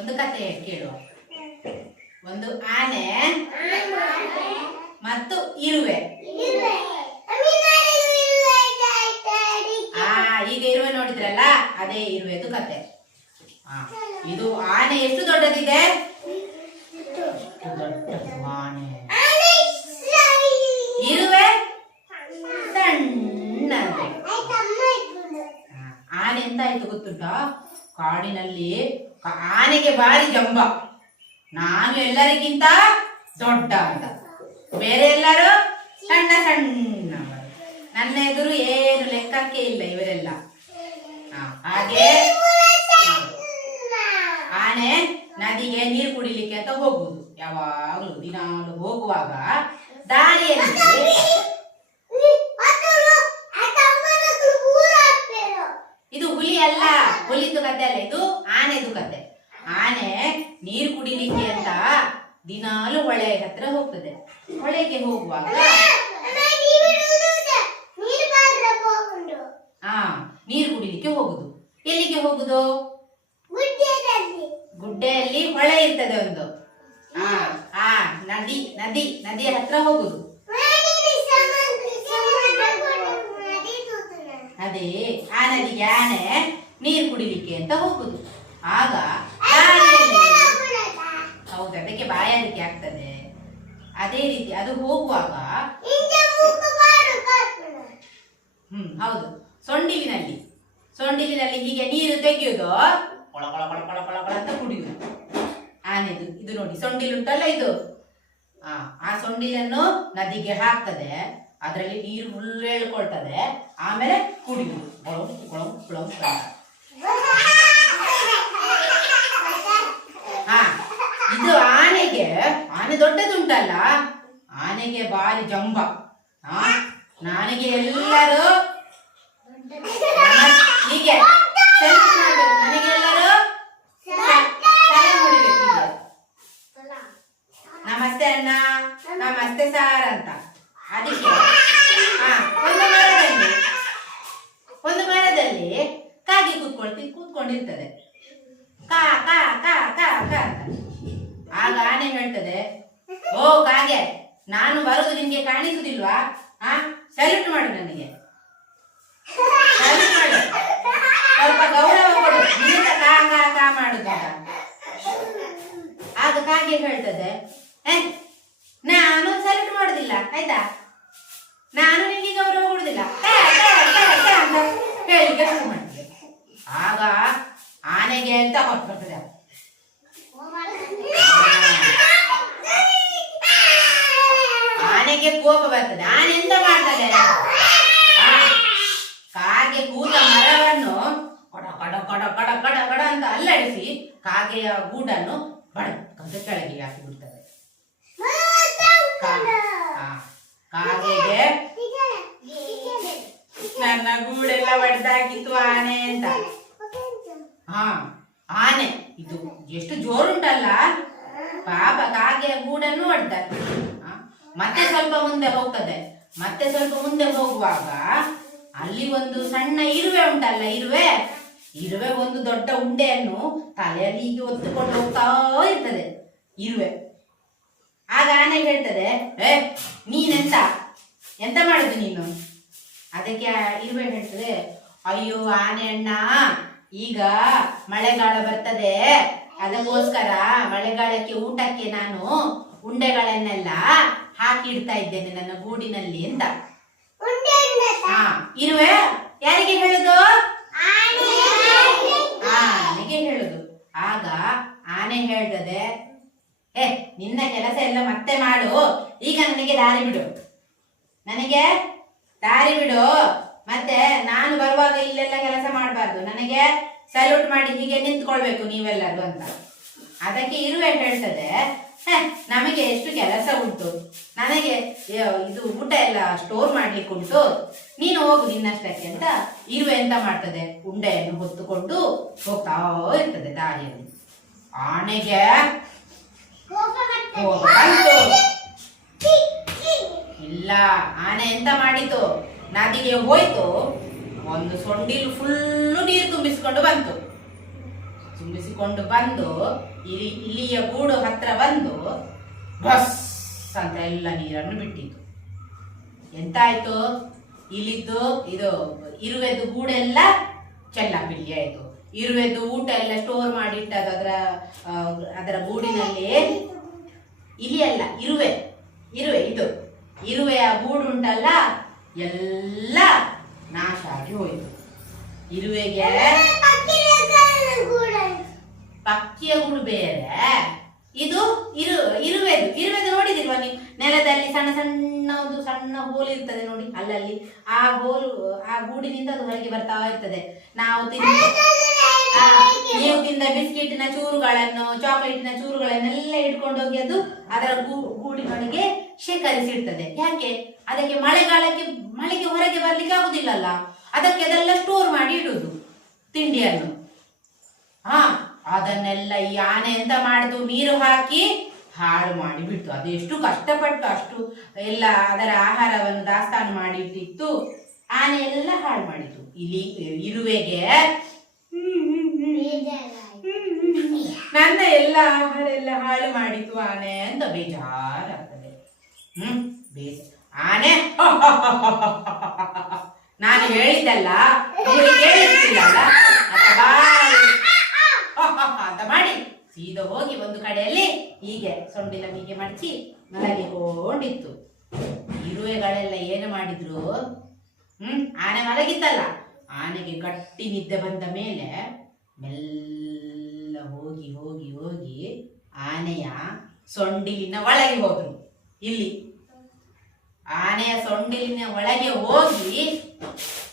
ಒಂದು ಕತೆ ಕೇಳುವ. ಒಂದು ಆನೆ ಮತ್ತು ಇರುವೆ. ಈಗ ಇರುವೆ ನೋಡಿದ್ರಲ್ಲ, ಅದೇ ಇರುವೆದು ಕತೆ. ಇದು ಆನೆ ಎಷ್ಟು ದೊಡ್ಡದಿದೆ? ಆನೆ. ಇರುವೆ ಸಣ್ಣದೆ. ಆನೆ ಎಂತ ಆಯ್ತು ಗೊತ್ತುಂಟಾ? ಕಾಡಿನಲ್ಲಿ ಆನೆಗೆ ಭಾರಿ ಜಂಬ, ನಾನು ಎಲ್ಲರಿಗಿಂತ ದೊಡ್ಡ ಅಂತ. ಬೇರೆ ಎಲ್ಲರೂ ಸಣ್ಣ ಸಣ್ಣ, ನನ್ನ ಎದುರು ಏನು ಲೆಕ್ಕಕ್ಕೆ ಇಲ್ಲ ಇವರೆಲ್ಲ. ಹಾಗೆ ಆನೆ ನದಿಗೆ ನೀರು ಕುಡಿಲಿಕ್ಕೆ ಅಂತ ಹೋಗುದು. ಯಾವಾಗಲೂ ದಿನಾಲು ಹೋಗುವಾಗ ದಾರಿಯಲ್ಲಿ ಇದು ಹುಲಿ ಅಲ್ಲ, ಹುಲಿದು ಕತೆ ಅಲ್ಲ, ಇದು ಆನೆದು ಕತೆ. ಆನೆ ನೀರು ಕುಡಿಲಿಕ್ಕೆ ಅಂತ ದಿನಾಲು ಹೊಳೆ ಹತ್ರ ಹೋಗ್ತದೆ. ಹೊಳೆಗೆ ಹೋಗುವಾಗ ನೀರು ಕುಡಿಲಿಕ್ಕೆ ಹೋಗುದು. ಎಲ್ಲಿಗೆ ಹೋಗುದು? ಗುಡ್ಡೆಯಲ್ಲಿ ಹೊಳೆ ಇರ್ತದೆ ಒಂದು. ನದಿಯ ಹತ್ರ ಹೋಗುದು. ಅದೇ ಆ ನದಿಗೆ ಆನೆ ನೀರು ಕುಡಿಲಿಕ್ಕೆ ಅಂತ ಹೋಗುದು. ಆಗ ಹೌದು, ಅದಕ್ಕೆ ಬಾಯಾರಿಕೆ ಆಗ್ತದೆ. ಅದೇ ರೀತಿ ಅದು ಹೋಗುವಾಗ ಹೌದು, ಸೊಂಡಿಲಿನಲ್ಲಿ ಹೀಗೆ ನೀರು ತೆಗೆಯುವುದು, ಕೊಳ ಕೊಳ ಕೊಳ ಕೊಳ ಕೊಳ ಕೊಳ ಅಂತ ಕುಡಿಯುವುದು ಆನೆದು. ಇದು ನೋಡಿ, ಸೊಂಡಿಲುಂಟಲ್ಲ ಇದು, ಆ ಸೊಂಡಿಲನ್ನು ನದಿಗೆ ಹಾಕ್ತದೆ. ಅದರಲ್ಲಿ ನೀರು ಫುಲ್ ಹೇಳ್ಕೊಳ್ತದೆ. ಆಮೇಲೆ ಕುಡಿಯುವುದು ಕೊಳಂ ಕೊಳಂ ಕೊಳಂ. ಇದು ಆನೆ ದೊಡ್ಡದುಂಟಲ್ಲ, ಆನೆಗೆ ಬಾರಿ ಜಂಬ. ನನಗೆ ಎಲ್ಲರೂ ಹೀಗೆ ನನಗೆಲ್ಲರೂ ನಮಸ್ತೆ ಅಣ್ಣ, ನಮಸ್ತೆ ಸಾರ್ ಅಂತ. ಅದಕ್ಕೆ ಒಂದು ಮರದಲ್ಲಿ ಕಾಗೆ ಕೂತ್ಕೊಂಡಿರ್ತದೆ. ಕಾ ಕಾ ಕಾ ಕಾ ಕಾ ಅಂತ. ಆಗ ಆನೆ ಹೇಳ್ತದೆ, ಓ ಕಾಗೆ, ನಾನು ಬರುದು ನಿನ್ಗೆ ಕಾಣಿಸುದಿಲ್ವಾ? ಸಲ್ಯೂಟ್ ಮಾಡು, ನನಗೆ ಸಲ್ಯೂಟ್ ಮಾಡು, ಸ್ವಲ್ಪ ಗೌರವ ಕೊಡು, ಕಾ ಕಾ ಕಾ ಮಾಡುದ. ಆಗ ಕಾಗೆ ಹೇಳ್ತದೆ, ನಾನು ಸಲ್ಯೂಟ್ ಮಾಡುದಿಲ್ಲ ಆಯ್ತಾ, ನಾನು ನಿಮಗೆ ಗೌರವ ಕೊಡುದಿಲ್ಲ ಅಂತ ಹೇಳಿಕೆ ಶುರು ಮಾಡ್ತದೆ. ಆಗ ಆನೆಗೆ ಅಂತ ಹೊರಟದೆ. ಆನೆಗೆ ಕೋಪ ಬರ್ತದೆ. ಆನೆ ಎಂತ ಮಾಡ್ತದೆ? ಕಾಗೆ ಕೂತ ಮರವನ್ನು ಕಡ ಕಡ ಕಡ ಕಡ ಕಡ ಕಡ ಅಂತ ಅಲ್ಲಾಡಿಸಿ ಕಾಗೆಯ ಗೂಡನ್ನು ಬಡಕಂತ ಕೆಳಗೆ ಹಾಕಿ ಬಿಡ್ತದೆ. ಕಾಗೆಗೆ ನನ್ನ ಗೂಡೆಲ್ಲ ಒಡೆದಾಕಿತ್ತು ಆನೆ ಅಂತ. ಆನೆ ಇದು ಎಷ್ಟು ಜೋರುಂಟಲ್ಲ, ಪಾಪ ಕಾಗೆಯ ಗೂಡನ್ನು ಒಡ್ದ. ಮತ್ತೆ ಸ್ವಲ್ಪ ಮುಂದೆ ಹೋಗ್ತದೆ. ಮತ್ತೆ ಸ್ವಲ್ಪ ಮುಂದೆ ಹೋಗುವಾಗ ಅಲ್ಲಿ ಒಂದು ಸಣ್ಣ ಇರುವೆ ಉಂಟಲ್ಲ, ಇರುವೆ ಒಂದು ದೊಡ್ಡ ಉಂಡೆಯನ್ನು ತಲೆಯಲ್ಲಿ ಹೀಗೆ ಒತ್ತುಕೊಂಡು ಹೋಗ್ತಾ ಇರ್ತದೆ ಇರುವೆ. ಆಗ ಆನೆ ಹೇಳ್ತದೆ, ಎಂತ ಮಾಡುದು ನೀನು? ಅದಕ್ಕೆ ಇರುವೆ ಹೇಳ್ತದೆ, ಅಯ್ಯೋ ಆನೆ ಅಣ್ಣ, ಈಗ ಮಳೆಗಾಲ ಬರ್ತದೆ, ಅದಕ್ಕೋಸ್ಕರ ಮಳೆಗಾಲಕ್ಕೆ ಊಟಕ್ಕೆ ನಾನು ಉಂಡೆಗಳನ್ನೆಲ್ಲ ಹಾಕಿಡ್ತಾ ಇದ್ದೇನೆ ನನ್ನ ಗೂಡಿನಲ್ಲಿ ಅಂತ. ಇರುವೆ ಯಾರಿಗೆ ಹೇಳುದು? ಆನೆಗೆ ಹೇಳುದು. ಆಗ ಆನೆ ಹೇಳ್ತದೆ, ನಿನ್ನ ಕೆಲಸ ಎಲ್ಲ ಮತ್ತೆ ಮಾಡು, ಈಗ ನನಗೆ ದಾರಿ ಬಿಡು, ಮತ್ತೆ ನಾನು ಬರುವಾಗ ಇಲ್ಲೆಲ್ಲ ಕೆಲಸ ಮಾಡಬಾರ್ದು, ನನಗೆ ಸಲ್ಯೂಟ್ ಮಾಡಿ ಹೀಗೆ ನಿಂತ್ಕೊಳ್ಬೇಕು ನೀವೆಲ್ಲರೂ ಅಂತ. ಅದಕ್ಕೆ ಇರುವೆ ಹೇಳ್ತದೆ, ನಮಗೆ ಎಷ್ಟು ಕೆಲಸ ಉಂಟು, ನನಗೆ ಇದು ಊಟ ಎಲ್ಲ ಸ್ಟೋರ್ ಮಾಡ್ಲಿಕ್ಕೆ ಉಂಟು, ನೀನು ಹೋಗು ನಿನ್ನಷ್ಟಕ್ಕೆ ಅಂತ. ಇರುವೆ ಎಂತ ಮಾಡ್ತದೆ? ಉಂಡೆಯನ್ನು ಹೊತ್ತುಕೊಂಡು ಹೋಗ್ತಾ ಇರ್ತದೆ ದಾರಿಯಲ್ಲಿ. ಆನೆಗೆ ಇಲ್ಲ, ಆನೆ ಎಂತ ಮಾಡಿತು? ನದಿಗೆ ಹೋಯ್ತು, ಒಂದು ಸೊಂಡಿಲು ಫುಲ್ಲು ನೀರು ತುಂಬಿಸಿಕೊಂಡು ಬಂತು. ಮುಗಿಸಿಕೊಂಡು ಬಂದು ಇಲಿಯ ಗೂಡು ಹತ್ರ ಬಂದು ಬಸ್ ಅಂತ ಎಲ್ಲ ನೀರನ್ನು ಬಿಟ್ಟಿತು. ಎಂತಾಯ್ತು? ಇಲಿದ್ದು ಇದು ಇರುವೆದು ಗೂಡೆಲ್ಲ ಚೆಲ್ಲಾಪಿಲ್ಲಿ ಆಯ್ತು. ಇರುವೆದು ಊಟ ಎಲ್ಲ ಸ್ಟೋರ್ ಮಾಡಿಟ್ಟದು ಅದರ ಗೂಡಿನಲ್ಲಿ. ಇಲಿ ಅಲ್ಲ, ಇರುವೆ ಇದು ಇರುವೆಯ ಗೂಡು ಉಂಟಲ್ಲ ಎಲ್ಲ ನಾಶ ಆಗಿ ಹೋಯ್ತು. ಇರುವೆಗೆ ಪಕ್ಕಿಯ ಗೂಡು ಬೇರೆ, ಇದು ಇರುವೆದು ನೋಡಿದಿಲ್ವಾ ನೀವು? ನೆಲದಲ್ಲಿ ಸಣ್ಣ ಹೋಲು ಇರ್ತದೆ ನೋಡಿ, ಅಲ್ಲಲ್ಲಿ ಆ ಗೂಡಿನಿಂದ ಅದು ಹೊರಗೆ ಬರ್ತಾ ಇರ್ತದೆ. ನೀವು ತಿಂದ ಬಿಸ್ಕಿಟ್ನ ಚೂರುಗಳನ್ನು, ಚಾಕ್ಲೇಟಿನ ಚೂರುಗಳನ್ನೆಲ್ಲ ಇಟ್ಕೊಂಡು ಹೋಗಿ ಅದು ಅದರ ಗೂಡಿನೊಳಗೆ ಶೇಖರಿಸಿಡ್ತದೆ. ಯಾಕೆ? ಅದಕ್ಕೆ ಮಳೆಗೆ ಹೊರಗೆ ಬರ್ಲಿಕ್ಕೆ ಆಗುದಿಲ್ಲಲ್ಲ, ಅದಕ್ಕೆ ಅದೆಲ್ಲ ಸ್ಟೋರ್ ಮಾಡಿ ಇಡುದು ತಿಂಡಿಯನ್ನು. ಅದನ್ನೆಲ್ಲ ಈ ಆನೆ ಎಂತ ಮಾಡಿತು? ನೀರು ಹಾಕಿ ಹಾಳು ಮಾಡಿ ಬಿಡ್ತು. ಅದು ಎಷ್ಟು ಕಷ್ಟಪಟ್ಟು ಅಷ್ಟು ಎಲ್ಲ ಅದರ ಆಹಾರವನ್ನು ದಾಸ್ತಾನು ಮಾಡಿ ಇಟ್ಟಿತ್ತು, ಆನೆ ಎಲ್ಲ ಹಾಳು ಮಾಡಿತು. ಇರುವೆಗೆ ನನ್ನ ಎಲ್ಲ ಆಹಾರ ಎಲ್ಲ ಹಾಳು ಮಾಡಿತು ಆನೆ ಅಂತ ಬೇಜಾರಾಗ್ತದೆ. ಆನೆ ನಾನು ಹೇಳಿದ್ದಲ್ಲ, ಕೇಳಿರ್ತಿಲ್ಲಲ್ಲ ಅಂತ ಮಾಡಿ ಸೀದಾ ಹೋಗಿ ಒಂದು ಕಡೆಯಲ್ಲಿ ಹೀಗೆ ಸೊಂಡಿಲ ಹೀಗೆ ಮಡಚಿ ಮಲಗಿಕೊಂಡಿತ್ತು. ಇರುವೆಗಳೆಲ್ಲ ಏನು ಮಾಡಿದ್ರು? ಆನೆ ಮಲಗಿತ್ತಲ್ಲ, ಆನೆಗೆ ಗಟ್ಟಿ ನಿದ್ದೆ ಬಂದ ಮೇಲೆ ಮೆಲ್ಲ ಹೋಗಿ ಹೋಗಿ ಹೋಗಿ ಆನೆಯ ಸೊಂಡಿಲಿನ ಒಳಗೆ ಹೋದ್ರು. ಇಲ್ಲಿ ಆನೆಯ ಸೊಂಡಿಲಿನ ಒಳಗೆ ಹೋಗಿ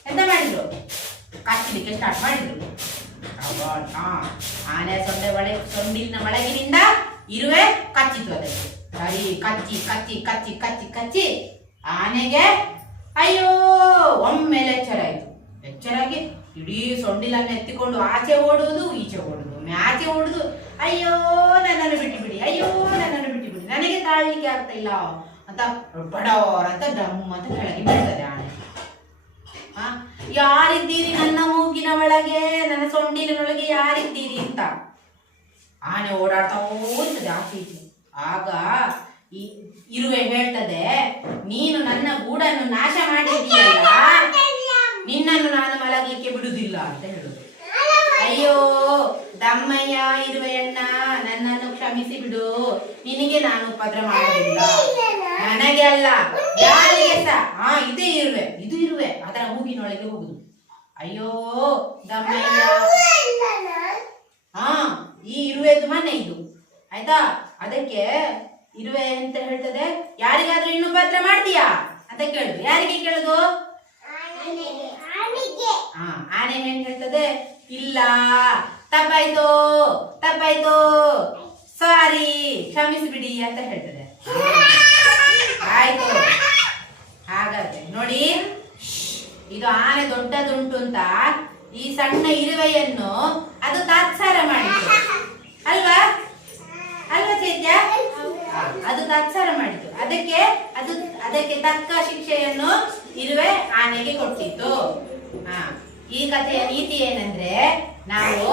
ಎಂತ ಮಾಡಿದ್ರು? ಕಚ್ಚಲಿಕ್ಕೆ ಸ್ಟಾರ್ಟ್ ಮಾಡಿದ್ರು. ಆನೆ ಸೊಂಡಿಲಿನ ಒಳಗಿನಿಂದ ಇರುವೆ ಕಚ್ಚಿತು. ಅದಕ್ಕೆ ಸರಿ ಕಚ್ಚಿ ಕಚ್ಚಿ ಕಚ್ಚಿ ಕಚ್ಚಿ ಕಚ್ಚಿ ಆನೆಗೆ ಅಯ್ಯೋ ಒಮ್ಮೆಲೆ ಎಚ್ಚರಾಗಿ ಇಡೀ ಸೊಂಡಿಲನ್ನು ಎತ್ತಿಕೊಂಡು ಆಚೆ ಓಡುವುದು, ಈಚೆ ಓಡುದು, ಆಚೆ ಓಡುದು. ಅಯ್ಯೋ ನನ್ನನ್ನು ಬಿಟ್ಟು ಬಿಡಿ, ಅಯ್ಯೋ ನನ್ನನ್ನು ಬಿಟ್ಟು ಬಿಡಿ, ನನಗೆ ತಾಳ್ಲಿಕ್ಕೆ ಆಗ್ತಾ ಇಲ್ಲ ಅಂತ ಬಡೋರ್ ಅಂತ ಡಮ್ ಅಂತ ಕೆಳಗೆ ಬೀಳ್ತದೆ ಆನೆ. ಯಾರಿದ್ದೀರಿ ನನ್ನ ಮೂಗಿನ ಒಳಗೆ, ನನ್ನ ಸೊಂಡಿಲಿನೊಳಗೆ ಯಾರಿದ್ದೀರಿ ಅಂತ ಆನೆ ಓಡಾಡ್ತಾ ಹೋಗ್ತದೆ ಆಚೆ ಈಚೆ. ಆಗ ಈ ಇರುವೆ ಹೇಳ್ತದೆ, ನೀನು ನನ್ನ ಗೂಡನ್ನು ನಾಶ ಮಾಡಿದ್ದೀಯಲ್ಲ, ನಿನ್ನನ್ನು ನಾನು ಮಲಗಲಿಕ್ಕೆ ಬಿಡುದಿಲ್ಲ ಅಂತ ಹೇಳುದು. ಅಯ್ಯೋ ದಮ್ಮಯ್ಯ ಇರುವೆಯಣ್ಣ, ನನ್ನನ್ನು ಕ್ಷಮಿಸಿ ಬಿಡು, ನಿನಗೆ ನಾನು ಉಪದ್ರ ಮಾಡುವುದಿಲ್ಲ, ನನಗೆ ಅಲ್ಲ ಯಾರಿಗೆ ಸಹ. ಇದು ಇರುವೆ ಅದರ ಮೂಗಿನೊಳಗೆ ಹೋಗುದು. ಅಯ್ಯೋ ದಮ್ಮಯ್ಯ, ಈ ಇರುವೆದು ಮನೆ ಇದು ಆಯ್ತಾ. ಅದಕ್ಕೆ ಇರುವೆ ಅಂತ ಹೇಳ್ತದೆ, ಯಾರಿಗಾದ್ರೂ ಇನ್ನು ಉಪದ್ರ ಮಾಡ್ತೀಯಾ ಅಂತ ಕೇಳುದು. ಯಾರಿಗೆ ಕೇಳುದು? ಆನೆ ಏನ್ ಹೇಳ್ತದೆ? ಇಲ್ಲ, ತಪ್ಪಾಯ್ತು ಸಾರಿ ಕ್ಷಮಿಸಿಬಿಡಿ ಅಂತ ಹೇಳ್ತದೆ. ಆಯ್ತು. ಹಾಗಾದ್ರೆ ನೋಡಿ, ಇದು ಆನೆ ದೊಡ್ಡದುಂಟು ಅಂತ ಈ ಸಣ್ಣ ಇರುವೆಯನ್ನು ಅದು ತಾತ್ಸಾರ ಮಾಡಿತು ಅಲ್ವಾ ಚೈತ್ಯ? ಅದು ತಾತ್ಸಾರ ಮಾಡಿತು. ಅದಕ್ಕೆ ತಕ್ಕ ಶಿಕ್ಷೆಯನ್ನು ಇರುವೆ ಆನೆಗೆ ಕೊಟ್ಟಿತ್ತು. ಈ ಕಥೆಯ ನೀತಿ ಏನಂದ್ರೆ, ನಾವು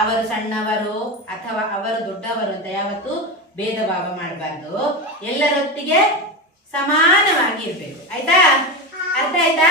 ಅವರು ಸಣ್ಣವರು ಅಥವಾ ಅವರು ದೊಡ್ಡವರು ಅಂತ ಯಾವತ್ತು ಭೇದ ಭಾವ ಮಾಡಬಾರ್ದು. ಎಲ್ಲರೊಟ್ಟಿಗೆ ಸಮಾನವಾಗಿ ಇರ್ಬೇಕು. ಆಯ್ತಾ? ಅರ್ಥ ಆಯ್ತಾ?